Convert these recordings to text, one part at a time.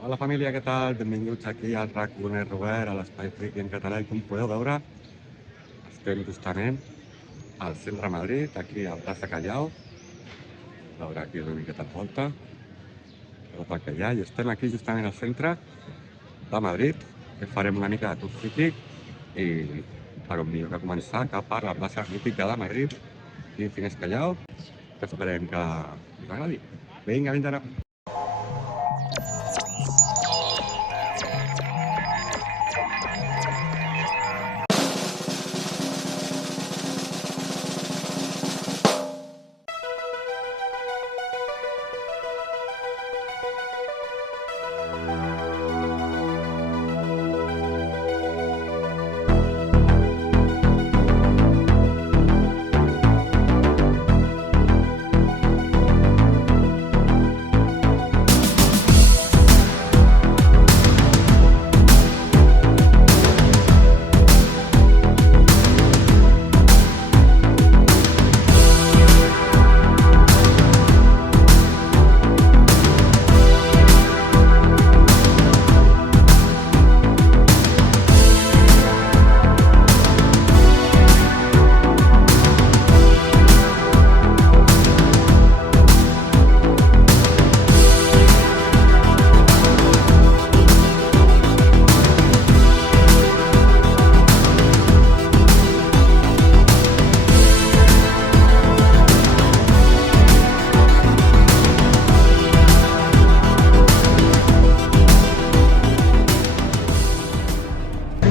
Hola família, què tal? Benvinguts aquí al RAC1 Robert, a l'Espai Friki en català. I com podeu veure, estem justament al centre de Madrid, aquí a plaça Callao. A veure aquí una miqueta de volta, tot el que hi ha. I estem aquí justament al centre de Madrid, que farem una mica de tour friki i per on millor que començar cap a la plaça mítica de Madrid i Fines Callao, que esperem que us agradi. Vinga, fins ara!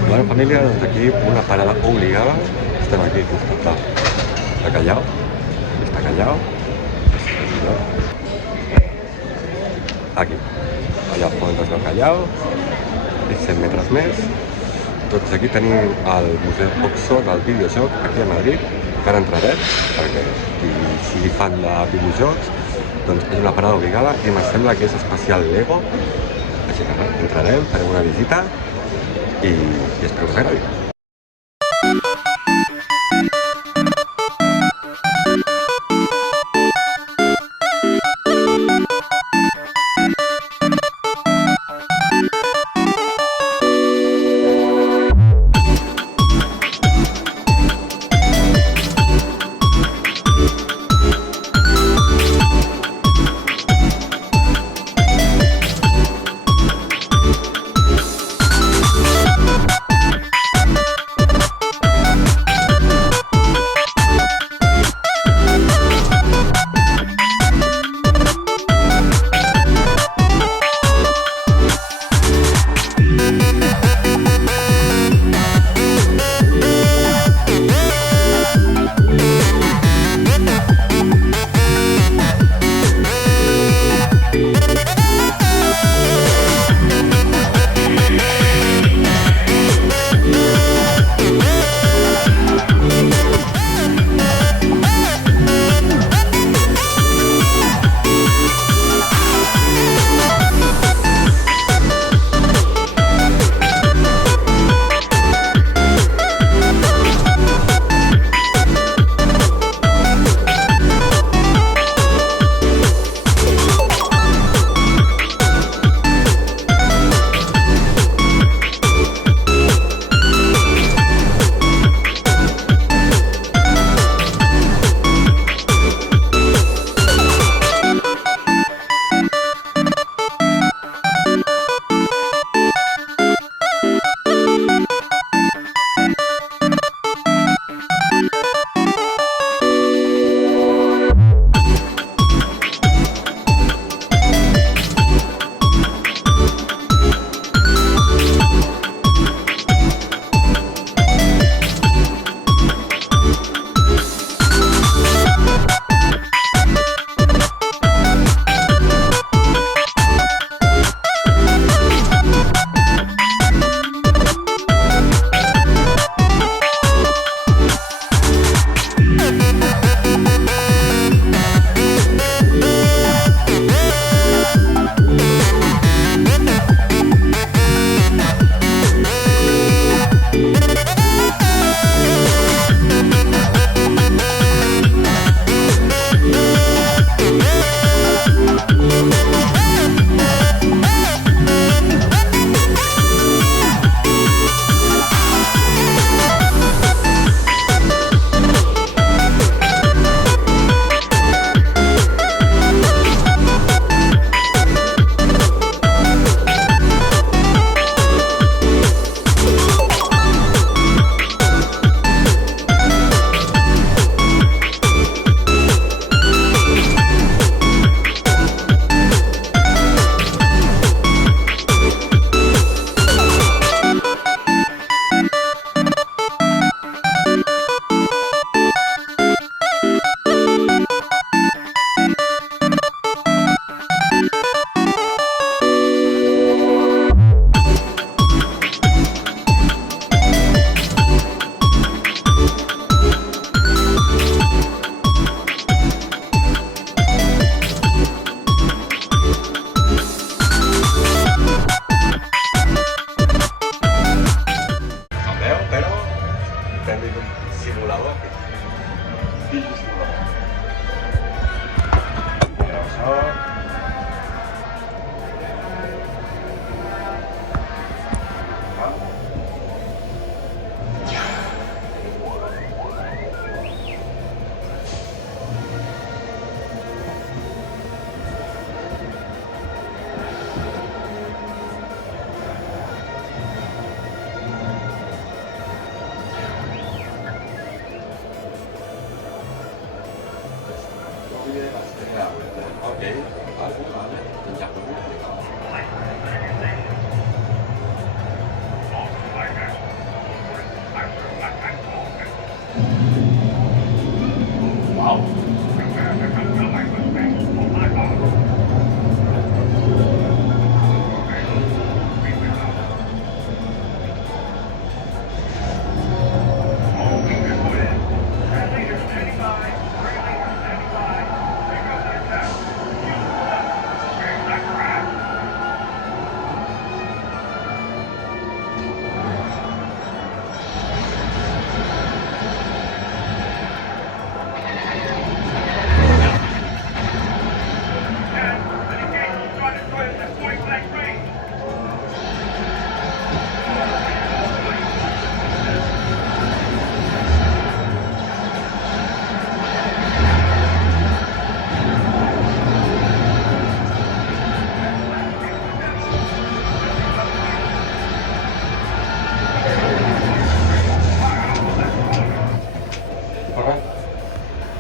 Bueno, família, doncs aquí una parada obligada. Estem aquí costat de Callao. Està Callao. Aquí. Allà al fons es veu Callao. I 100 metres més. Doncs aquí tenim el Museu Oxo del videojoc aquí a Madrid. Encara entrarem, perquè qui sigui fan de videojocs, doncs és una parada obligada i em sembla que és especial Lego. Així que entrarem, farem una visita i espero que us agradi.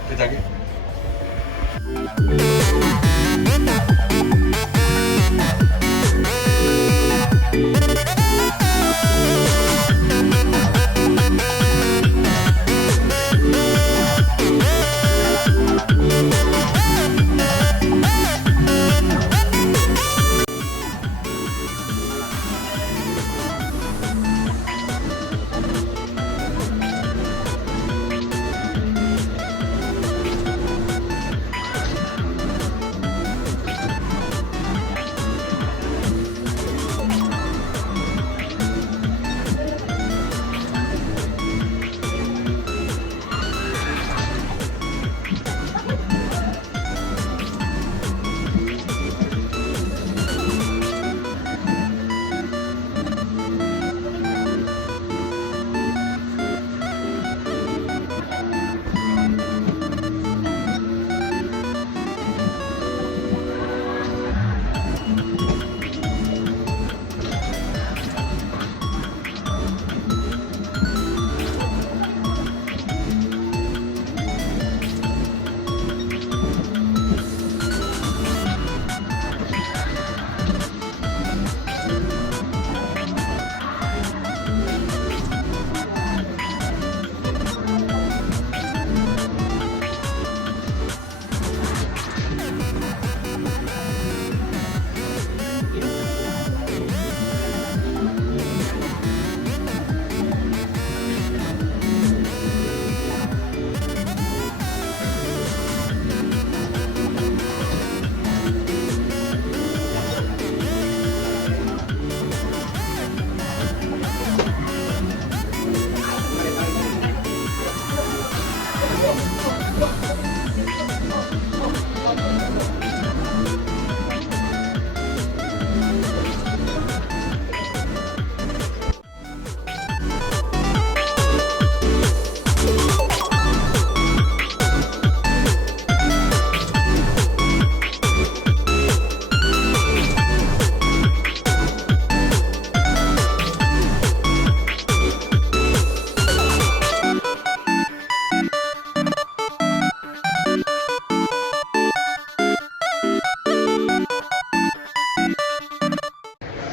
Fins aquí.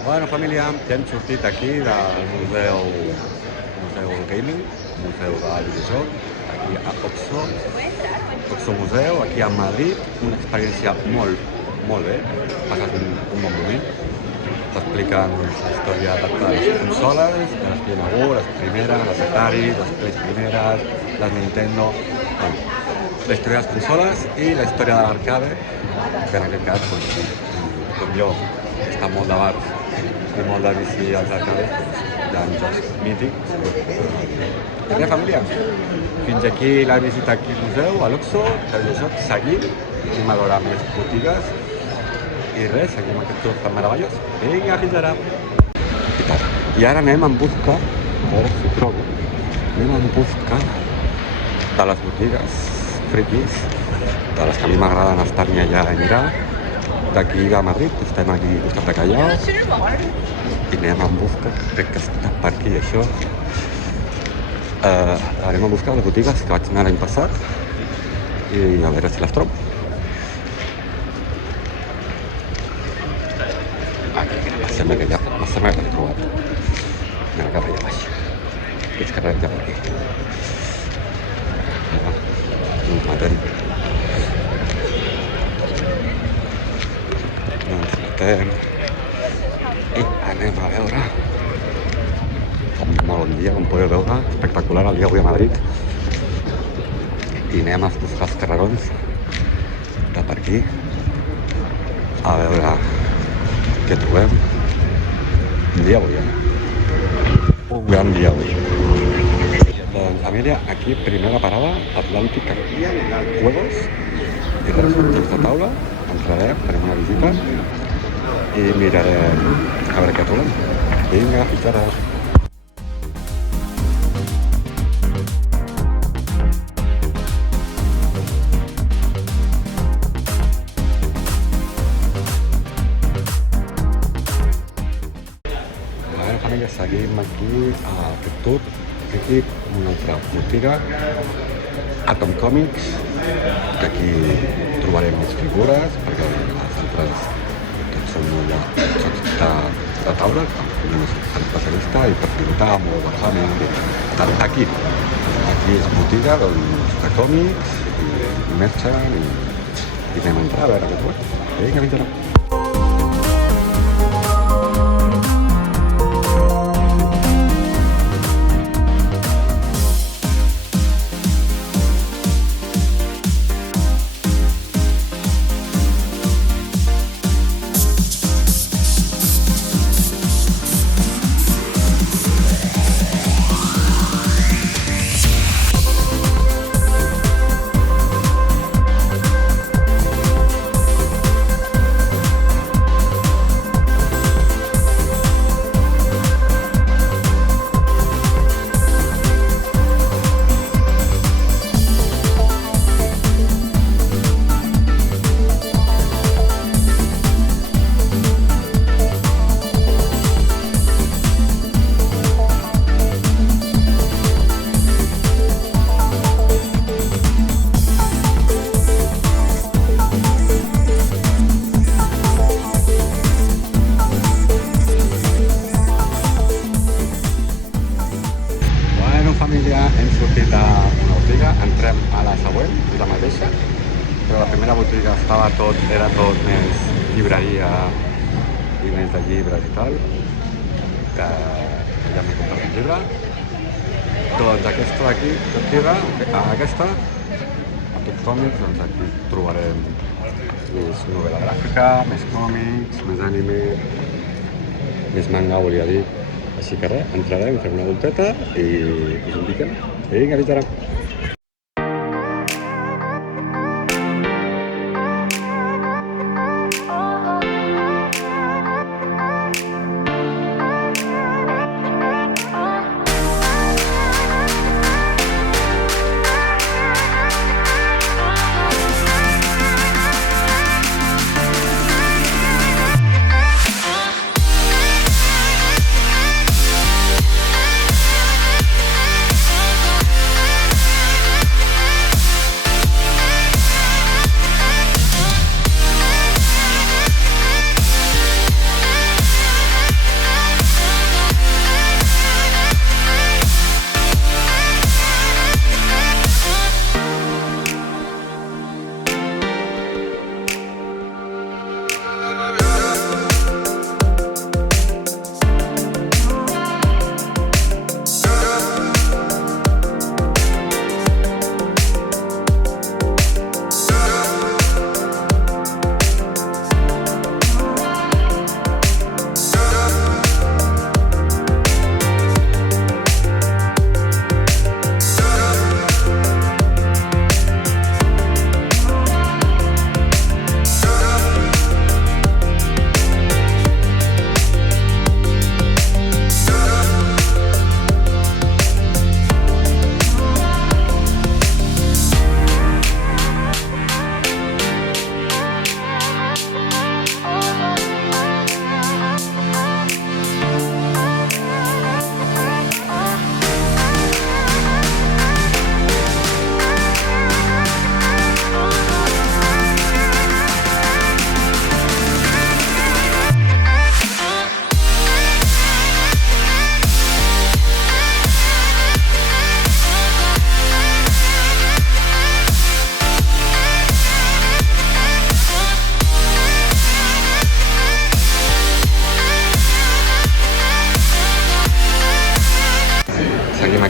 Bueno, família, ja hem sortit aquí del Museu Gaming, Museu de Videojoc, aquí a Oxo Museu, aquí a Madrid, una experiència molt bé, passes un bon moment, t'expliquen la història de les consoles, de les PS1, les primeres, les Atari, les Play primeres, les Nintendo, bueno, la història de les consoles i la història de l'arcade, que en aquest cas, com jo, està molt d'abans i molt de vici als arcades, hi ha jocs mítics. Bé, família, fins aquí la visita aquí al museu, a l'Oxo, de videojocs, seguim, anem a veure més botigues i res, seguim aquest tour tan meravellós. Vinga, fins ara! I ara anem en busca, a veure si ho trobo, anem en busca de les botigues friquis, de les que a mi m'agraden estar-n'hi allà a mirar, d'aquí de Madrid, estem aquí al costat de Callao, i anem en busca, crec que està per aquí això, anem a buscar les botigues que vaig anar l'any passat i a veure si les trobo. sembla que ja l'he trobat. Anem cap allà baix. Aquests carrers ja per aquí. Ens matem. Ens matem. I anem a veure. Fa molt bon dia, com podeu veure. Espectacular el dia avui a Madrid. I anem a buscar els carrerons de per aquí. A veure què trobem. Un dia avui, un gran dia avui. Doncs família, aquí primera parada, Atlàntic Juegos i res, jocs de taula. Entrarem, farem una visita i mirarem a veure què trobem. Vinga, fins ara. Seguim aquí a aquest tour, aquí una altra botiga, Atom Comics, que aquí trobarem més figures, perquè les altres tots són jocs de taula, no és especialista, i per pintar amb Warhammer, tant aquí és botiga doncs, de còmics, i merchant, i anem a entrar a veure què trobem. Vinga, fins ara. Hem sortit d'una botiga, entrem a la següent, és la mateixa, però la primera botiga era tot més llibreria i més de llibres i tal, que ja m'he comprat un llibre. Doncs aquesta d'aquí, aquesta, a tots còmics, doncs aquí trobarem més novel·la gràfica, més còmics, més anime, més manga, volia dir. Així que res, entrarem, fem una volteta i us indiquem. Vinga, fins ara.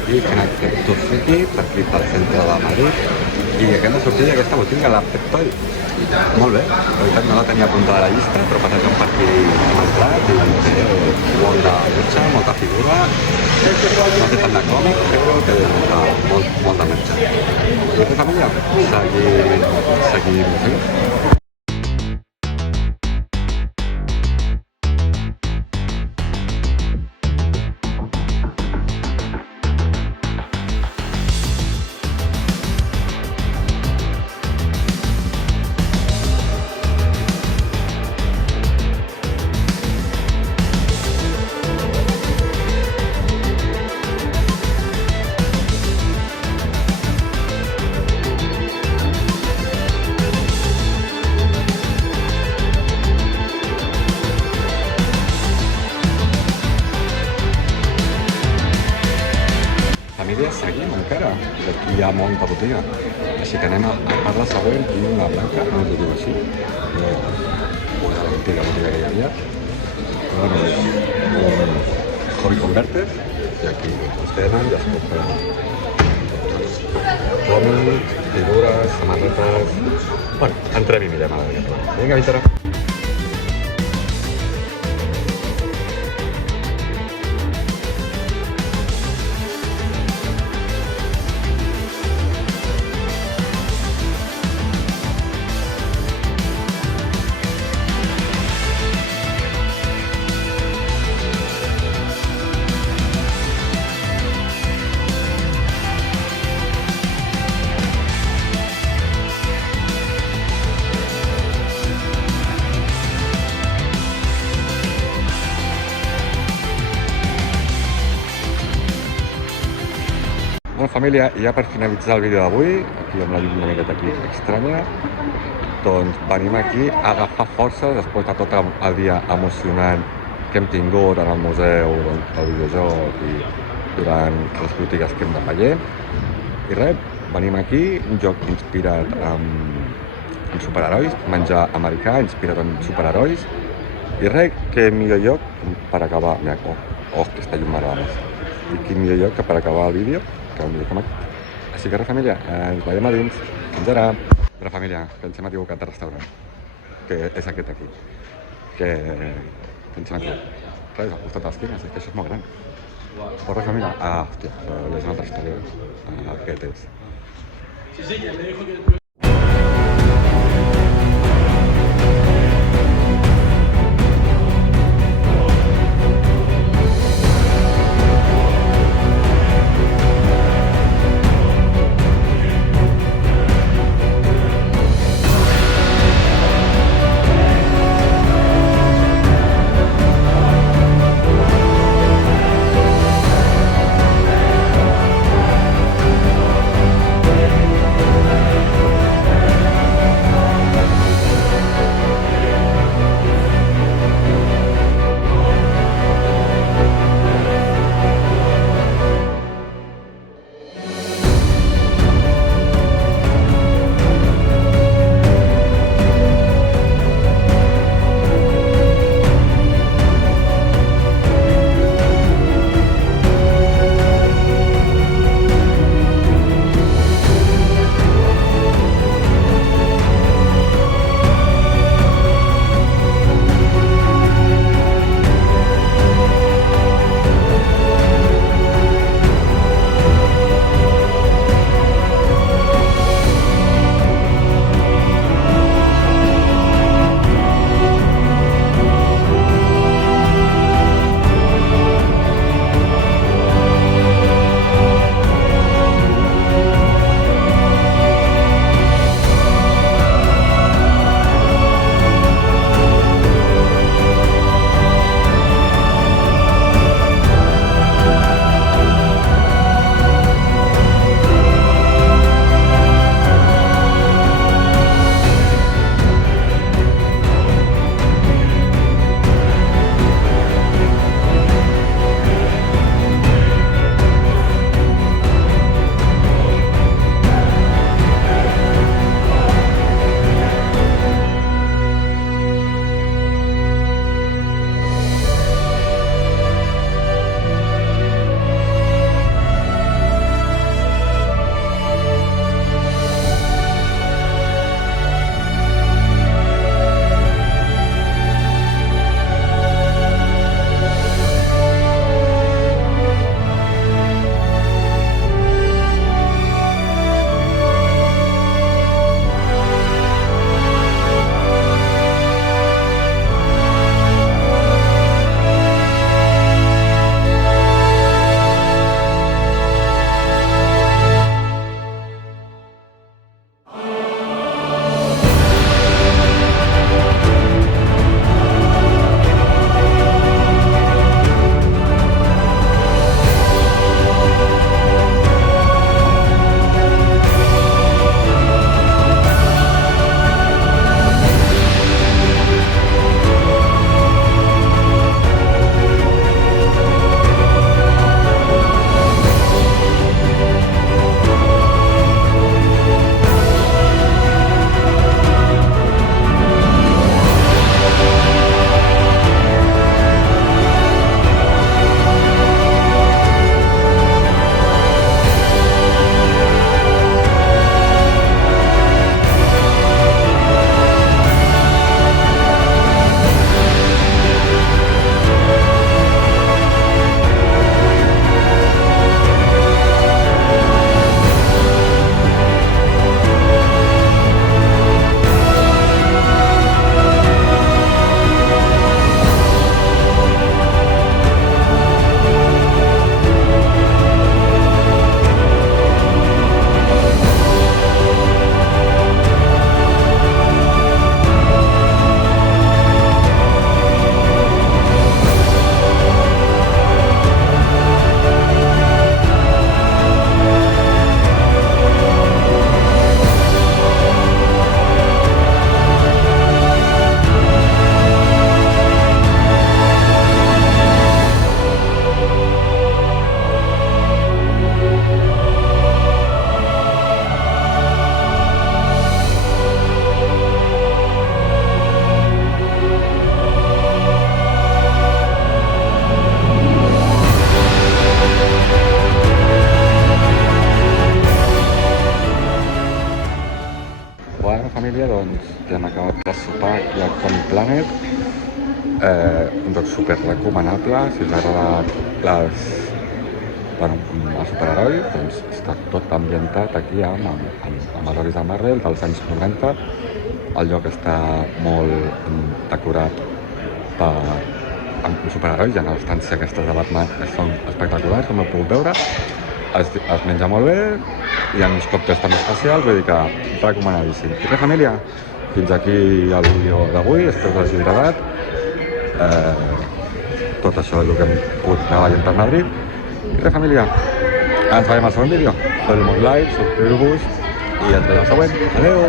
aquí fent aquest tour friki per aquí pel centre de Madrid i acabem de sortir d'aquesta botiga, la Peptoy. Molt bé, la veritat no la tenia apuntada a la llista, però passejant per aquí amb el plat i té molta merxa, molta figura, no té tant de còmic, però té molta merxa. I bé, família, seguim fent. Família, seguim encara, i aquí hi ha molta botiga, així que anem a per la següent i una blanca, no us ho diu així, una botiga que hi havia, bueno, un Hobby Converter, i aquí es tenen i es compren còmics, figures, samarretes... Bueno, entrem i mirem a la vida. Vinga, Vítera! Bueno, família, i ja per finalitzar el vídeo d'avui, aquí amb la llum una miqueta aquí estranya, doncs venim aquí a agafar força després de tot el dia emocionant que hem tingut en el museu del videojoc i durant les botigues que hem de veient. I res, venim aquí, un joc inspirat en superherois, menjar americà inspirat en superherois. I res, que millor lloc per acabar... Mira, que està llum m'agrada més. I quin millor lloc que per acabar el vídeo que un vídeo com aquest. Així que res, família, ens veiem a dins. Fins ara! Però família, que ens hem equivocat de restaurant, que és aquest aquí, que ens hem equivocat. Res, al costat dels quines, és que això és molt gran. Però res, família, hòstia, és una altra història. Aquest és. On Planet, un joc super recomanable. Si us agraden els superherois, doncs està tot ambientat aquí amb herois de Marvel dels anys 90. El lloc està molt decorat amb superherois, i en l'estància aquestes de Batman són espectaculars, com heu pogut veure. Es menja molt bé, hi ha uns còctels també especials, vull dir que recomanadíssim. I res, família, fins aquí el vídeo d'avui, espero que us hagi agradat. Tot això és el que hem pogut anar veient per Madrid. I res, família, ens veiem al següent vídeo. Feu-vos like, subscriu-vos i ens veiem al següent. Adeu!